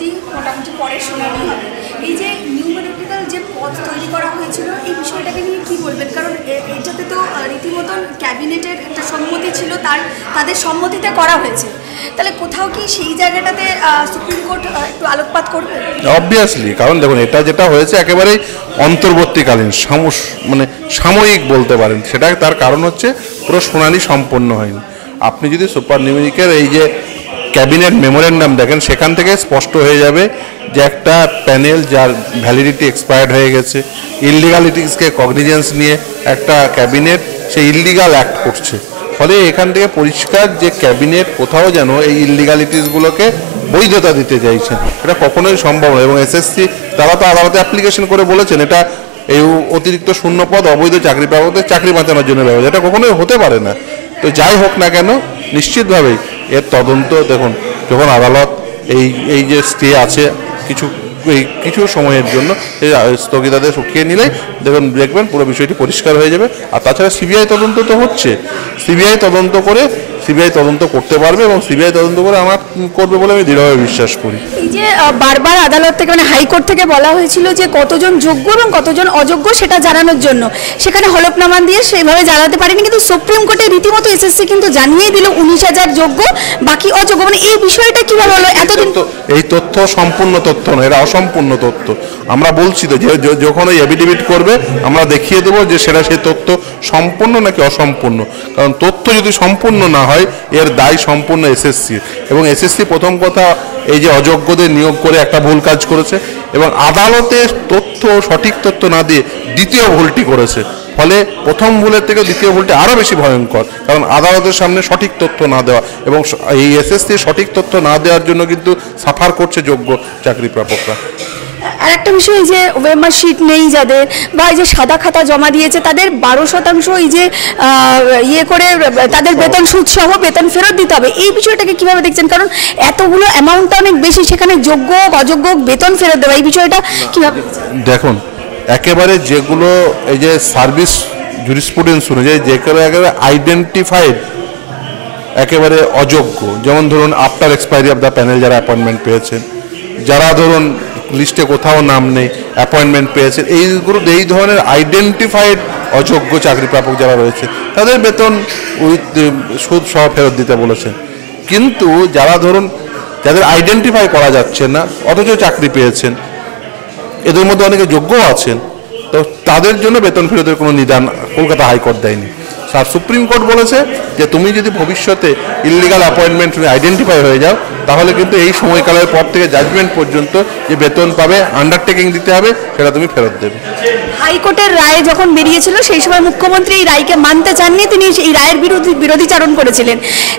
অবধি মোটামুটি পরের শুনানি হবে। এই যে নিউমেরিক্যাল যে পদ তৈরি করা হয়েছিল এই বিষয়টাকে নিয়ে কী বলবেন? কারণ এটাতে তো রীতিমতন ক্যাবিনেটের একটা সম্মতি ছিল, তাদের সম্মতিতে করা হয়েছে, তাহলে কোথাও কি সেই জায়গাটাতে সুপ্রিম কোর্ট একটু আলোকপাত করবে? অবভিয়াসলি, কারণ দেখুন এটা যেটা হয়েছে একেবারেই অন্তর্বর্তীকালীন মানে সাময়িক বলতে পারেন, সেটা তার কারণ হচ্ছে পুরো শুনানি সম্পন্ন হয়নি। আপনি যদি সুপার নিউমেরিক্যাল এই যে ক্যাবিনেট মেমোরেন্ডাম দেখেন, সেখান থেকে স্পষ্ট হয়ে যাবে যে একটা প্যানেল যার ভ্যালিডিটি এক্সপায়ার্ড হয়ে গেছে, ইললিগালিটিসকে কগনিজেন্স নিয়ে একটা ক্যাবিনেট সে ইললিগাল অ্যাক্ট করছে। ফলে এখান থেকে পরিষ্কার যে ক্যাবিনেট কোথাও যেন এই ইললিগালিটিসগুলোকে বৈধতা দিতে চাইছেন, এটা কখনোই সম্ভব নয়। এবং এসএসসি তারা তো আদালতে অ্যাপ্লিকেশন করে বলেছেন এটা এই অতিরিক্ত শূন্যপদ অবৈধ চাকরি প্রাপকদের চাকরি বাঁচানোর জন্য ব্যবস্থা, এটা কখনোই হতে পারে না। তো যাই হোক না কেন, নিশ্চিতভাবেই এর তদন্ত দেখুন, যখন আদালত এই যে স্টে আছে কিছু সময়ের জন্য এই স্থগিতাদেশ উঠিয়ে নিলেই দেখবেন পুরো বিষয়টি পরিষ্কার হয়ে যাবে। আর তাছাড়া সিবিআই তদন্ত তো হচ্ছে, সিবিআই তদন্ত করতে পারবে এবং সিবিআই তদন্ত করে আমার করবে বলে আমি দৃঢ়ভাবে বিশ্বাস করি। এই যে বারবার আদালত থেকে মানে হাইকোর্ট থেকে বলা হয়েছিল যে কতজন যোগ্য এবং কতজন অযোগ্য সেটা জানানোর জন্য, সেখানে হলফনামা দিয়ে সেইভাবে জানাতে পারেনি, কিন্তু সুপ্রিম কোর্টে রীতিমতো এসএসসি কিন্তু জানিয়ে দিল 19,000 যোগ্য বাকি অযোগ্য। মানে এই বিষয়টা কিভাবে হলো? এতদিন এই তথ্য সম্পূর্ণ তথ্য নয়, এটা অসম্পূর্ণ তথ্য। আমরা বলছি তো যে যখন ওই এফিডেভিট করবে আমরা দেখিয়ে দেবো যে সেই তথ্য সম্পূর্ণ নাকি অসম্পূর্ণ। কারণ তথ্য যদি সম্পূর্ণ না হয় এর দায় সম্পূর্ণ এসএসসি, এবং এসএসসি প্রথম কথা এই যে অযোগ্যদের নিয়োগ করে একটা ভুল কাজ করেছে এবং আদালতে সঠিক তথ্য না দিয়ে দ্বিতীয় ভুলটি করেছে। ফলে প্রথম ভুলের থেকে দ্বিতীয় ভুলটি আরও বেশি ভয়ঙ্কর, কারণ আদালতের সামনে সঠিক তথ্য না দেওয়া, এবং এই এসএসসি সঠিক তথ্য না দেওয়ার জন্য কিন্তু সাফার করছে যোগ্য চাকরি প্রাপকরা। আর একটা বিষয়, এই যে ওয়েমার শিট নেই যাদের, বা এই যে সাদা খাতা জমা দিয়েছে তাদের 12% এই যে করে তাদের বেতন সুদ সহ বেতন ফেরত দিতে হবে, এই বিষয়টাকে কিভাবে দেখছেন? কারণ এতগুলো অ্যামাউন্টটা অনেক বেশি, সেখানে যোগ্য অযোগ্য বেতন ফেরত দেওয়া, এই বিষয়টা কিভাবে দেখুন? একেবারে যেগুলো এই যে সার্ভিস জুরিসপ্রুডেন্স অনুযায়ী যেগুলো একেবারে আইডেন্টিফাইড একেবারে অযোগ্য, যেমন ধরুন after expiry of the panel যারা অ্যাপয়েন্টমেন্ট পেয়েছেন, যারা ধরুন লিস্টে কোথাও নাম নেই অ্যাপয়েন্টমেন্ট পেয়েছেন, এই ধরনের আইডেন্টিফাইড অযোগ্য চাকরি প্রাপক যারা রয়েছে তাদের বেতন উইথ সুদ সহ ফেরত দিতে বলেছেন। কিন্তু যারা ধরুন যাদের আইডেন্টিফাই করা যাচ্ছে না অথচ চাকরি পেয়েছেন, এদের মধ্যে অনেকে যোগ্যও আছেন, তো তাদের জন্য বেতন ফেরতের কোনো নিদান কলকাতা হাইকোর্ট দেয়নি। আর সুপ্রিম কোর্ট বলেছে যে তুমি যদি ভবিষ্যতে ইললিগাল অ্যাপয়েন্টমেন্ট আইডেন্টিফাই হয়ে যাও তাহলে কিন্তু এই সময়কালের পর থেকে জাজমেন্ট পর্যন্ত যে বেতন পাবে আন্ডারটেকিং দিতে হবে সেটা তুমি ফেরত দেবে। হাইকোর্টের রায় যখন বেরিয়েছিল সেই সময় মুখ্যমন্ত্রী এই রায়কে মানতে চাননি, তিনি এই রায়ের বিরোধিচারণ করেছিলেন।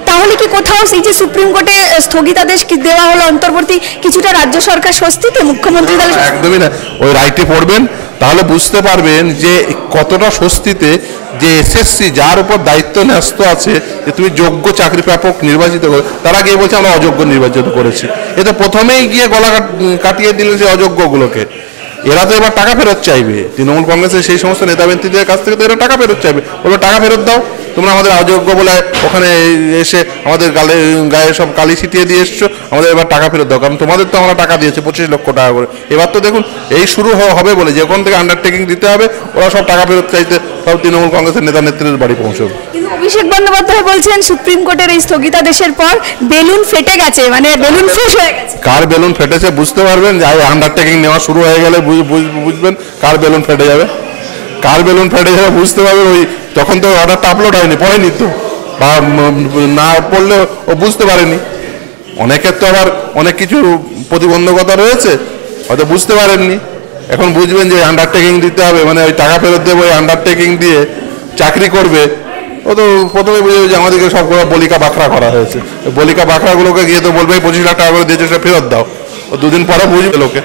তাহলে কি কোথাও এই যে সুপ্রিম কোর্টে স্থগিতাদেশ দেওয়া হলো অন্তর্বর্তী, কিছুটা রাজ্য সরকার স্বস্তিতে, মুখ্যমন্ত্রী একদমই না। ওই রায়টি পড়বেন তাহলে বুঝতে পারবেন যে কতটা স্বস্তিতে যে এসএসসি যার উপর দায়িত্ব ন্যস্ত আছে যে তুমি যোগ্য চাকরি প্রাপক নির্বাচিত করো, তারা গিয়ে বলছে আমরা অযোগ্য নির্বাচিত করেছি। এ তো প্রথমেই গিয়ে গলা কাটিয়ে দিলেন যে অযোগ্যগুলোকে। এরা তো এবার টাকা ফেরত চাইবে, তৃণমূল কংগ্রেসের সেই সমস্ত নেতামন্ত্রীদের কাছ থেকে তো এরা টাকা ফেরত চাইবে, বলবে টাকা ফেরত দাও, তোমরা আমাদের অযোগ্য বলে ওখানে এসে আমাদের গায়ে সব কালি ছিটিয়ে দিয়ে এসছো, আমাদের এবার টাকা ফেরত দাও, কারণ তোমাদের তো আমরা টাকা দিয়েছে 25 লক্ষ টাকা করে। এবার তো দেখুন এই শুরু হবে বলে যখন থেকে আন্ডারটেকিং দিতে হবে ওরা সব টাকা ফেরত চাইতে সব তৃণমূল কংগ্রেসের নেতা নেত্রীদের বাড়ি পৌঁছবে। অভিষেক বন্দ্যোপাধ্যায় বলছেন সুপ্রিম কোর্টের এই স্থগিতাদেশের পর বেলুন ফেটে গেছে, মানে বেলুন ফুস হয়ে গেছে। কার বেলুন ফেটেছে বুঝতে পারবেন, যে আন্ডারটেকিং নেওয়া শুরু হয়ে গেলে বুঝবেন কার বেলুন ফেটে যাবে। কার বেলুন ফেটে যাবে বুঝতে পারবেন ওই তখন তো অর্ডারটা আপলোড হয়নি, পড়েনি তো, বা না পড়লে ও বুঝতে পারেনি। অনেকের তো আবার অনেক কিছু প্রতিবন্ধকতা রয়েছে, হয়তো বুঝতে পারেননি। এখন বুঝবেন যে আন্ডারটেকিং দিতে হবে, মানে ওই টাকা ফেরত দেবো, ওই আন্ডারটেকিং দিয়ে চাকরি করবে। ও তো প্রথমে বুঝবে যে আমাদেরকে সবগুলো বলিকা বাঁকড়া করা হয়েছে, বলিকা বাঁকড়াগুলোকে গিয়ে তো বলবে 25 লাখ টাকা করে দিয়েছে সেটা ফেরত দাও, ও দুদিন পরে বুঝবে লোকে।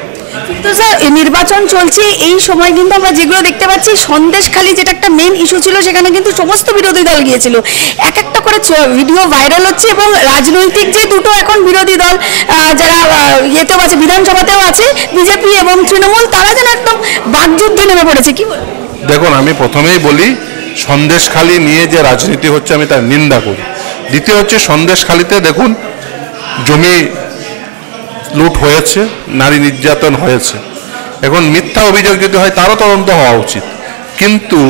কিন্তু স্যার নির্বাচন চলছে এই সময় কিন্তু আমরা যেগুলো দেখতে পাচ্ছি, সন্দেশখালী যেটা একটা মেন ইস্যু ছিল সেখানে কিন্তু সমস্ত বিরোধী দল গিয়েছিল, এক একটা করে ভিডিও ভাইরাল হচ্ছে, এবং রাজনৈতিক যে দুটো এখন বিরোধী দল যারা ইয়েতেও আছে, বিধানসভাতেও আছে, বিজেপি এবং তৃণমূল, তারা যেন একদম বাকযুদ্ধে নেমে পড়েছে। কি বল? দেখুন আমি প্রথমেই বলি সন্দেশখালী নিয়ে যে রাজনীতি হচ্ছে আমি তার নিন্দা করি। দ্বিতীয় হচ্ছে সন্দেশখালীতে দেখুন জমি লুট হয়েছে, নারী নির্যাতন হয়েছে। এখন মিথ্যা অভিযোগ যদি হয় তারও তদন্ত হওয়া উচিত, কিন্তু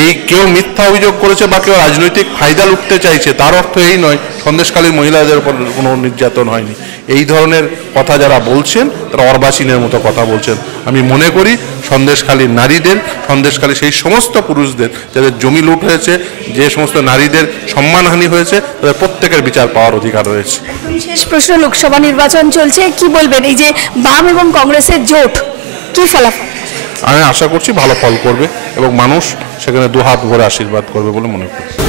এই কেউ মিথ্যা অভিযোগ করেছে বা কেউ রাজনৈতিক ফায়দা লুটতে চাইছে তার অর্থ এই নয় সন্দেশখালীর মহিলাদের উপর কোনো নির্যাতন হয়নি। এই ধরনের কথা যারা বলছেন তারা অর্বাচীনের মতো কথা বলছেন। আমি মনে করি সন্দেশখালীর নারীদের, সন্দেশখালী সেই সমস্ত পুরুষদের যাদের জমি লুট হয়েছে, যে সমস্ত নারীদের সম্মানহানি হয়েছে, তাদের প্রত্যেকের বিচার পাওয়ার অধিকার রয়েছে। শেষ প্রশ্ন, লোকসভা নির্বাচন চলছে, কি বলবেন এই যে বাম এবং কংগ্রেসের জোট, কি ফলাফল? আমি আশা করছি ভালো ফল করবে এবং মানুষ সেখানে দুহাত ভরে আশীর্বাদ করবে বলে মনে করি।